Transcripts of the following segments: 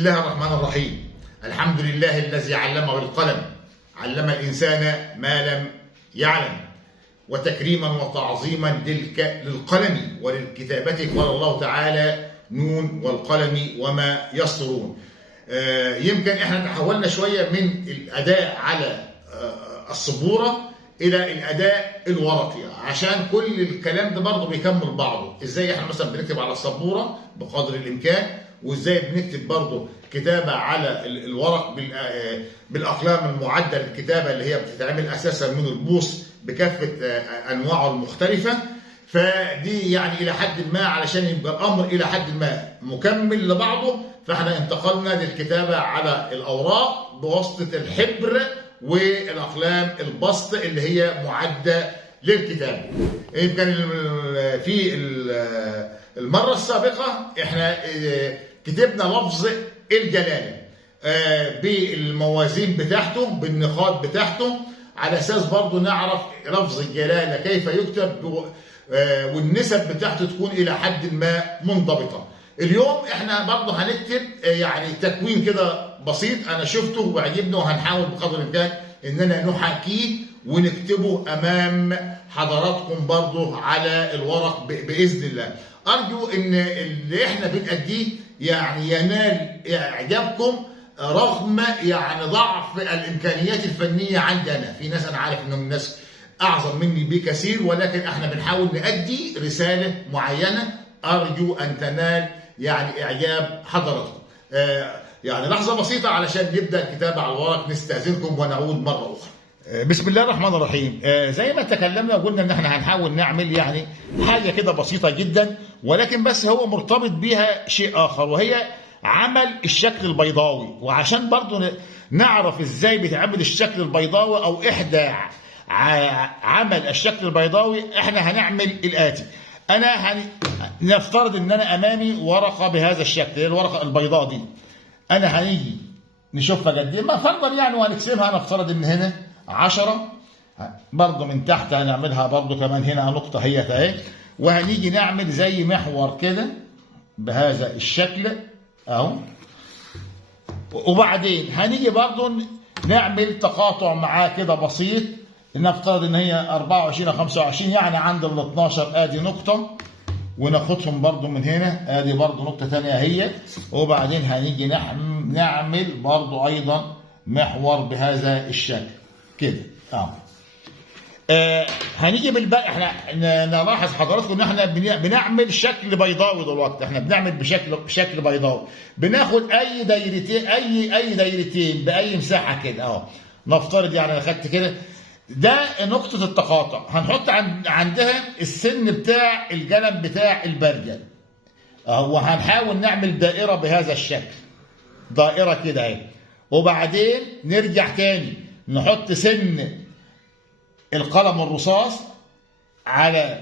الله الرحمن الرحيم. الحمد لله الذي علم بالقلم، علم الإنسان ما لم يعلم، وتكريما وتعظيما للقلم وللكتابة قال الله تعالى: نون والقلم وما يسطرون. يمكن احنا تحولنا شوية من الأداء على السبورة إلى الأداء الورقي، عشان كل الكلام ده برضه بيكمل بعضه. إزاي احنا مثلا بنكتب على السبورة بقدر الإمكان، وإزاي بنكتب برضه كتابة على الورق بالأقلام المعدة للكتابة اللي هي بتتعمل أساسا من البوص بكافة أنواعه المختلفة. فدي يعني إلى حد ما علشان يبقى الأمر إلى حد ما مكمل لبعضه، فاحنا انتقلنا للكتابة على الأوراق بواسطة الحبر والأقلام البسط اللي هي معدة للكتابة. يمكن في المرة السابقة احنا كتبنا لفظ الجلالة بالموازين بتاعته بالنقاط بتاعته، على أساس برضو نعرف لفظ الجلالة كيف يكتب والنسب بتاعته تكون إلى حد ما منضبطة. اليوم احنا برضو هنكتب يعني تكوين كده بسيط أنا شفته وعجبني، وهنحاول بقدر الإمكان إننا نحاكيه ونكتبه أمام حضراتكم برضو على الورق بإذن الله. أرجو إن اللي احنا بنأديه يعني ينال إعجابكم رغم يعني ضعف الإمكانيات الفنية عندي أنا. في ناس أنا عارف إنهم ناس أعظم مني بكثير، ولكن احنا بنحاول نأدي رسالة معينة أرجو أن تنال يعني إعجاب حضراتكم. يعني لحظة بسيطة علشان نبدأ الكتابة على الورق، نستأذنكم ونعود مرة أخرى. بسم الله الرحمن الرحيم. زي ما تكلمنا وقلنا ان احنا هنحاول نعمل يعني حاجة كده بسيطة جدا، ولكن بس هو مرتبط بيها شيء آخر، وهي عمل الشكل البيضاوي. وعشان برضو نعرف ازاي بيتعمل الشكل البيضاوي او احدى عمل الشكل البيضاوي، احنا هنعمل الآتي. انا نفترض ان انا امامي ورقة بهذا الشكل، الورقة البيضاء دي انا هنيجي نشوفها قد ايه، ما فرضا يعني، وهنقسمها. نفترض ان هنا 10 برضه، من تحت هنعملها برضه كمان هنا نقطة هي اهي، وهنيجي نعمل زي محور كده بهذا الشكل اهو. وبعدين هنيجي برضه نعمل تقاطع معاه كده بسيط، نفترض ان هي 24 او 25، يعني عند ال 12 ادي نقطة، وناخدهم برضو من هنا ادي برضو نقطة تانية هي. وبعدين هنيجي نعمل برضو ايضا محور بهذا الشكل كده هنيجي بالباقي. احنا نلاحظ حضراتكم ان احنا بنعمل شكل بيضاوي دلوقتي، احنا بنعمل بشكل بيضاوي. بناخد اي دايرتين اي دايرتين باي مساحة كده اهو. نفترض يعني انا خدت كده، ده نقطة التقاطع، هنحط عندها السن بتاع القلم بتاع البرجل وهنحاول نعمل دائرة بهذا الشكل، دائرة كده اهي. وبعدين نرجع تاني نحط سن القلم الرصاص على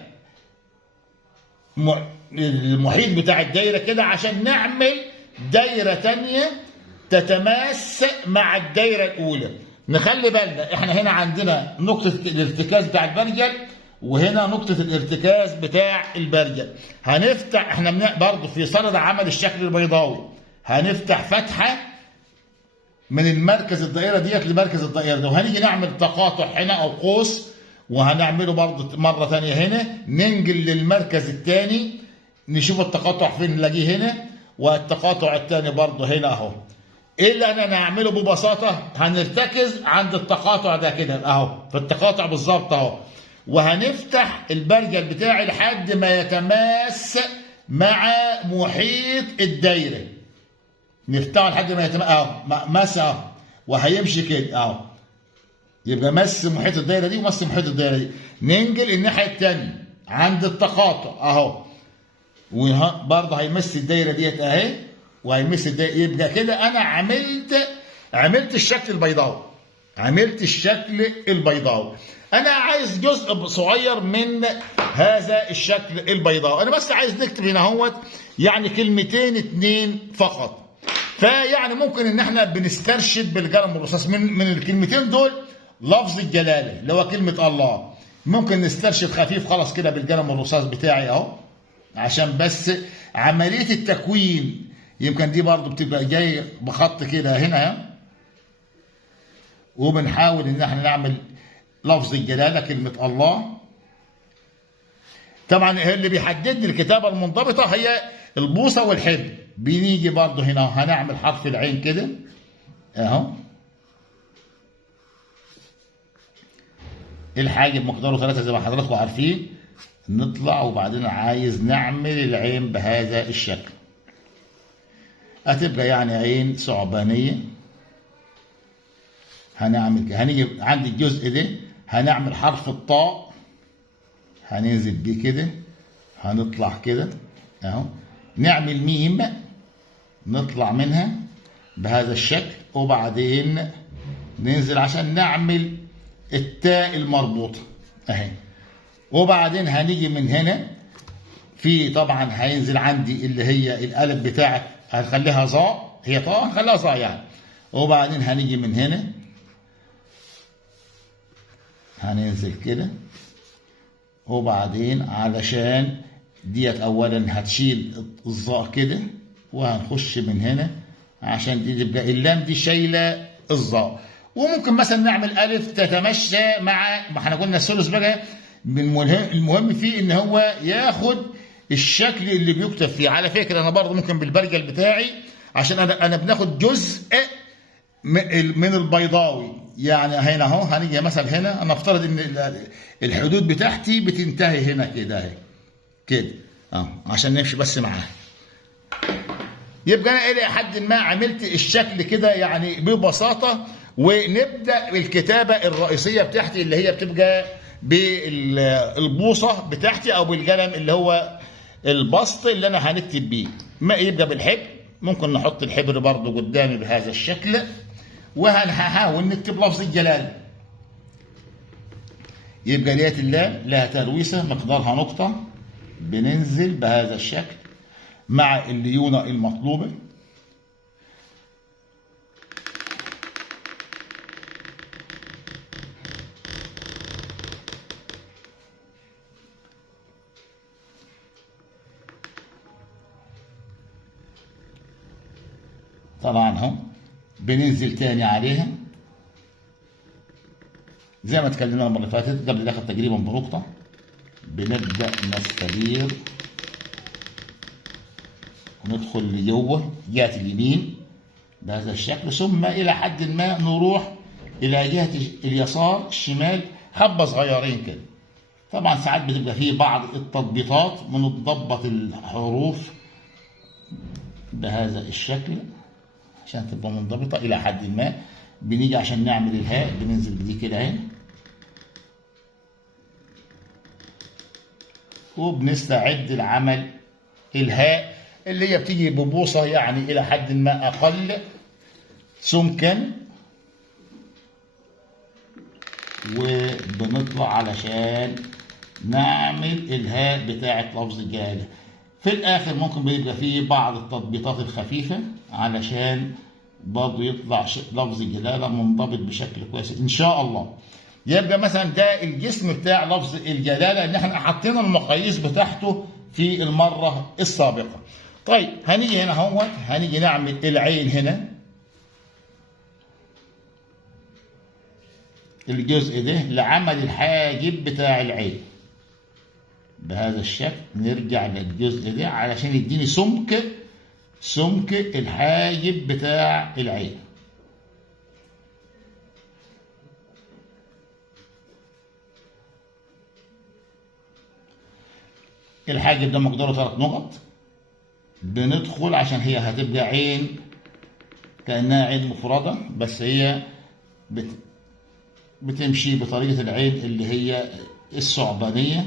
المحيط بتاع الدائرة كده، عشان نعمل دائرة تانية تتماس مع الدائرة الأولى. نخلي بالنا احنا هنا عندنا نقطة الارتكاز بتاع البرجل، وهنا نقطة الارتكاز بتاع البرجل. هنفتح احنا برضه في صدد عمل الشكل البيضاوي، هنفتح فتحة من المركز الدائرة ديت لمركز الدائرة ده، وهنيجي نعمل تقاطع هنا او قوس، وهنعمله برضه مرة ثانية هنا، ننقل للمركز الثاني نشوف التقاطع فين، نلاقيه هنا، والتقاطع الثاني برضه هنا اهو. ايه اللي انا نعمله ببساطه؟ هنرتكز عند التقاطع ده كده اهو، في التقاطع بالظبط اهو، وهنفتح البرجل بتاعي لحد ما يتماس مع محيط الدايره. نفتحه لحد ما يتماس اهو، مس اهو، وهيمشي كده اهو، يبقى مس محيط الدايره دي ومس محيط الدايره دي. ننقل الناحيه الثانيه عند التقاطع اهو، وبرضه هيمس الدايره ديت اهي، وهيمس الدايره. يبقى كده انا عملت الشكل البيضاوي، عملت الشكل البيضاوي. انا عايز جزء صغير من هذا الشكل البيضاوي، انا بس عايز نكتب هنا اهوت يعني كلمتين 2 فقط. فيعني ممكن ان احنا بنسترشد بالقلم الرصاص من الكلمتين دول لفظ الجلاله اللي هو كلمه الله. ممكن نسترشد خفيف خلاص كده بالقلم الرصاص بتاعي اهو، عشان بس عمليه التكوين يمكن دي برضو بتبقى جاي بخط كده هنا، وبنحاول ان احنا نعمل لفظ الجلاله كلمه الله. طبعا اللي بيحدد لي الكتابه المنضبطه هي البوصه والحبر. بنيجي برضو هنا هنعمل حرف العين كده اهو، الحاجب مقداره 3 زي ما حضراتكم عارفين. نطلع وبعدين عايز نعمل العين بهذا الشكل، هتبقى يعني عين ثعبانيه. هنيجي عند الجزء ده هنعمل حرف الطاء، هننزل بيه كده، هنطلع كده اهو، نعمل ميم نطلع منها بهذا الشكل، وبعدين ننزل عشان نعمل التاء المربوطه اهي. وبعدين هنيجي من هنا في طبعا هينزل عندي اللي هي الالف بتاعت هنخليها ظاء، هي طاء هنخليها ظاء يعني. وبعدين هنيجي من هنا هننزل كده، وبعدين علشان ديت اولا هتشيل الظاء كده، وهنخش من هنا عشان دي تبقى اللام دي شايله الظاء. وممكن مثلا نعمل الف تتمشى مع ما احنا قلنا الثلث بقى. المهم فيه ان هو ياخد الشكل اللي بيكتب فيه. على فكره انا برضه ممكن بالبرجل بتاعي، عشان انا بناخد جزء من البيضاوي يعني. هنا اهو هنيجي مثلا هنا، انا افترض ان الحدود بتاعتي بتنتهي هنا كده اهي كده عشان نمشي بس معاها. يبقى انا الى حد ما عملت الشكل كده يعني ببساطه. ونبدا بالكتابه الرئيسيه بتاعتي اللي هي بتبقى بالبوصه بتاعتي او بالقلم اللي هو البسط اللي انا هنكتب بيه. ما يبقى بالحبر، ممكن نحط الحبر برضه قدامي بهذا الشكل، وهنحاول نكتب لفظ الجلال. يبقى ليت اللام لها ترويسه مقدارها نقطه، بننزل بهذا الشكل مع الليونه المطلوبه. طبعا اهو بننزل تاني عليها زي ما اتكلمنا المره اللي فاتت قبل داخل تقريبا بنقطه. بنبدا نستدير وندخل لجوه جهه اليمين بهذا الشكل، ثم الى حد ما نروح الى جهه اليسار الشمال حبه صغيرين كده. طبعا ساعات بتبقى فيه بعض التضبيطات، بنضبط الحروف بهذا الشكل عشان تبقى منضبطه الى حد ما. بنيجي عشان نعمل الهاء بننزل بدي كده اهي، وبنستعد لعمل الهاء اللي هي بتيجي ببوصه يعني الى حد ما اقل سمكا، وبنطلع علشان نعمل الهاء بتاعه لفظ الجلاله. في الاخر ممكن بيبقى فيه بعض التضبيطات الخفيفه علشان برضه يطلع لفظ الجلاله منضبط بشكل كويس ان شاء الله. يبقى مثلا ده الجسم بتاع لفظ الجلاله اللي احنا حطينا المقاييس بتاعته في المره السابقه. طيب هنيجي هنا اهوت، هنيجي نعمل العين هنا، الجزء ده لعمل الحاجب بتاع العين بهذا الشكل. نرجع للجزء ده علشان يديني سمك الحاجب بتاع العين. الحاجب ده مقداره 3 نقط. بندخل عشان هي هتبقى عين كأنها عين مفردة، بس هي بتمشي بطريقة العين اللي هي الثعبانية.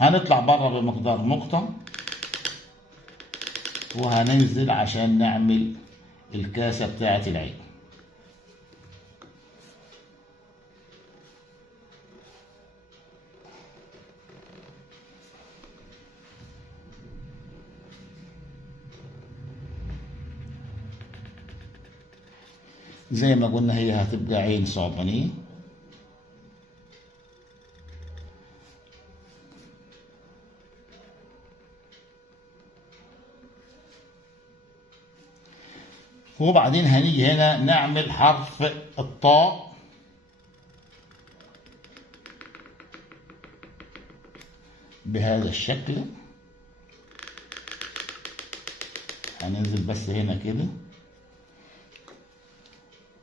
هنطلع بره بمقدار نقطة، وهننزل عشان نعمل الكاسة بتاعة العين. زي ما قلنا هي هتبقى عين ثعبانية. وبعدين هنيجي هنا نعمل حرف الطاء بهذا الشكل. هننزل بس هنا كده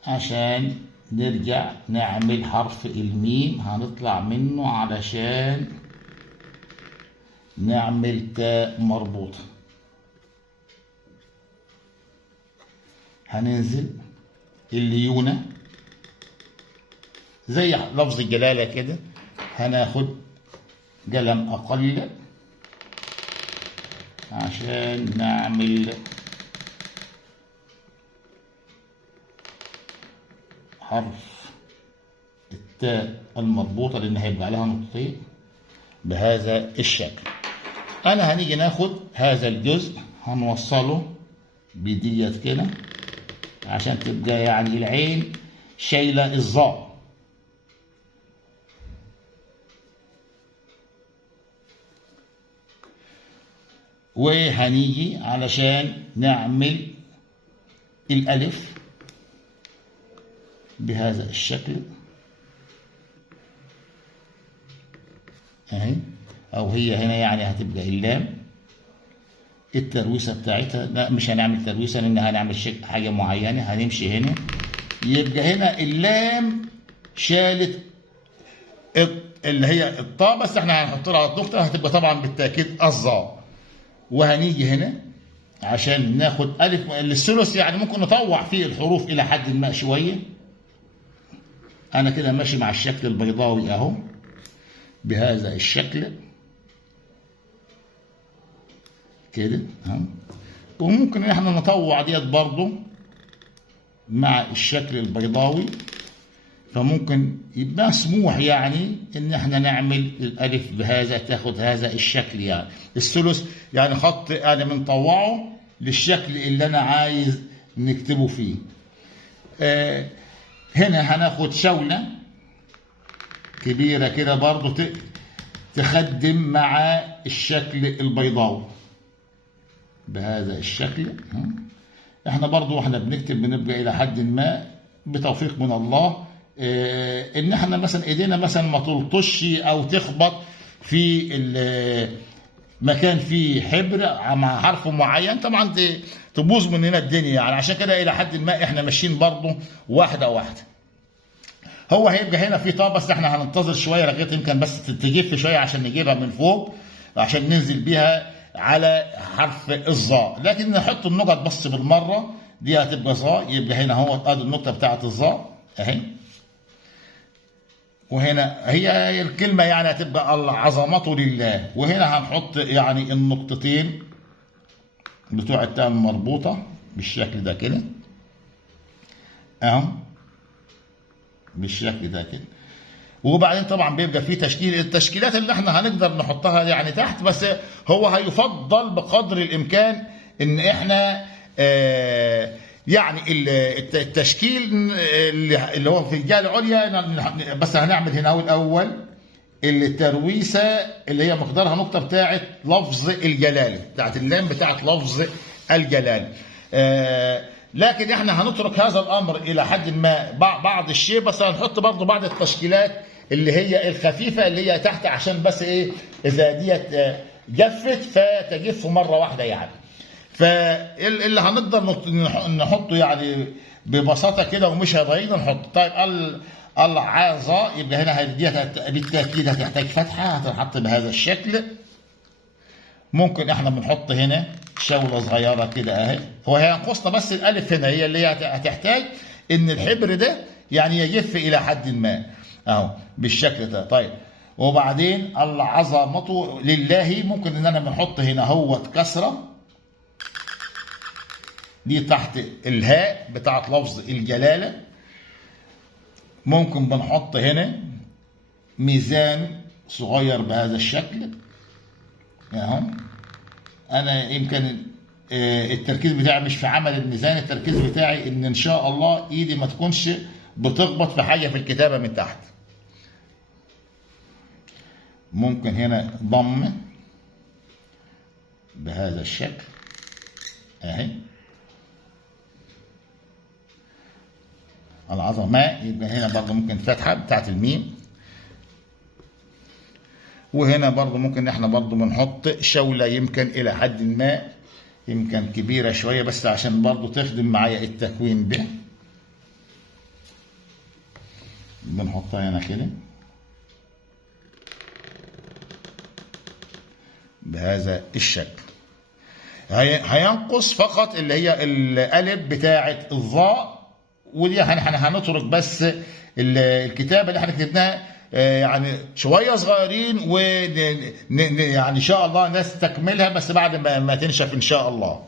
عشان نرجع نعمل حرف الميم، هنطلع منه علشان نعمل تاء مربوطة. هننزل الليونة زي لفظ الجلالة كده، هناخد قلم أقل عشان نعمل حرف التاء المربوطة لأن هيبقى عليها نقطتين بهذا الشكل. أنا هنيجي ناخد هذا الجزء هنوصله بديت كده عشان تبقى يعني العين شايلة الظاء. وهنيجي علشان نعمل الألف بهذا الشكل اهي، او هي هنا يعني هتبقى اللام. الترويسه بتاعتها لا مش هنعمل ترويسه لان هنعمل حاجه معينه. هنمشي هنا يبقى هنا اللام شالت اللي هي الطاء، بس احنا هنحط لها نقطه هتبقى طبعا بالتاكيد الظاء. وهنيجي هنا عشان ناخد الف الثلث، يعني ممكن نطوع فيه الحروف الى حد ما شويه. انا كده ماشي مع الشكل البيضاوي اهو بهذا الشكل كده اهو. وممكن ان احنا نطوع ديت برضو مع الشكل البيضاوي، فممكن يبقى مسموح يعني ان احنا نعمل الالف بهذا تاخد هذا الشكل. يعني الثلث يعني خط انا بنطوعه للشكل اللي انا عايز نكتبه فيه. هنا هناخد شولة كبيرة كده برضو تخدم مع الشكل البيضاوي بهذا الشكل. احنا برضو واحنا بنكتب بنبقى الى حد ما بتوفيق من الله ان احنا مثلا ايدينا مثلا ما تلطش او تخبط في مكان فيه حبر مع حرف معين، طبعا تبوظ مننا الدنيا. يعني عشان كده الى حد ما احنا ماشيين برضو واحده واحده. هو هيبقى هنا في طاء بس احنا هننتظر شويه لغايه يمكن بس تجف شويه عشان نجيبها من فوق عشان ننزل بيها على حرف الظاء. لكن نحط النقط بس بالمره دي هتبقى ظاء. يبقى هنا هو ادي النقطه بتاعت الظاء اهي. وهنا هي الكلمه يعني هتبقى العظمه لله. وهنا هنحط يعني النقطتين بتوع التاء المربوطه بالشكل ده كده اهو بالشكل ده كده. وبعدين طبعا بيبقى في تشكيل التشكيلات اللي احنا هنقدر نحطها يعني تحت، بس هو هيفضل بقدر الامكان ان احنا يعني التشكيل اللي هو في الجهه العليا بس هنعمل هنا الاول الترويسه اللي هي مقدارها نقطه بتاعه لفظ الجلاله بتاعه اللام بتاعه لفظ الجلاله. لكن احنا هنترك هذا الامر الى حد ما بعض الشيء، بس هنحط برضه بعض التشكيلات اللي هي الخفيفه اللي هي تحت عشان بس ايه اذا ديت جفت فتجف مره واحده يعني. فاللي هنقدر نحطه يعني ببساطه كده ومش هيضايقنا نحط. طيب العاظه يبقى هنا ديت بالتاكيد هتحتاج فتحه هتتحط بهذا الشكل. ممكن احنا بنحط هنا شوله صغيره كده اهي. هو هينقصنا بس الالف هنا هي اللي هي هتحتاج ان الحبر ده يعني يجف الى حد ما اهو بالشكل ده. طيب وبعدين العظمه لله ممكن ان انا بنحط هنا هوت كسره دي تحت الهاء بتاعت لفظ الجلاله. ممكن بنحط هنا ميزان صغير بهذا الشكل اهو. انا يمكن التركيز بتاعي مش في عمل الميزان، التركيز بتاعي ان شاء الله ايدي ما تكونش بتخبط في حاجه في الكتابه من تحت. ممكن هنا ضم بهذا الشكل اهي العظماء، يبقى هنا برضه ممكن فتحة بتاعت الميم. وهنا برضه ممكن احنا برضه بنحط شولة يمكن إلى حد ما يمكن كبيرة شوية، بس عشان برضه تخدم معايا التكوين ده. بنحطها هنا كده بهذا الشكل. هينقص فقط اللي هي الألف بتاعة الظاء، ودي هنترك بس الكتابة اللي احنا كتبناها يعني شوية صغيرين، يعني إن شاء الله نستكملها بس بعد ما تنشف إن شاء الله.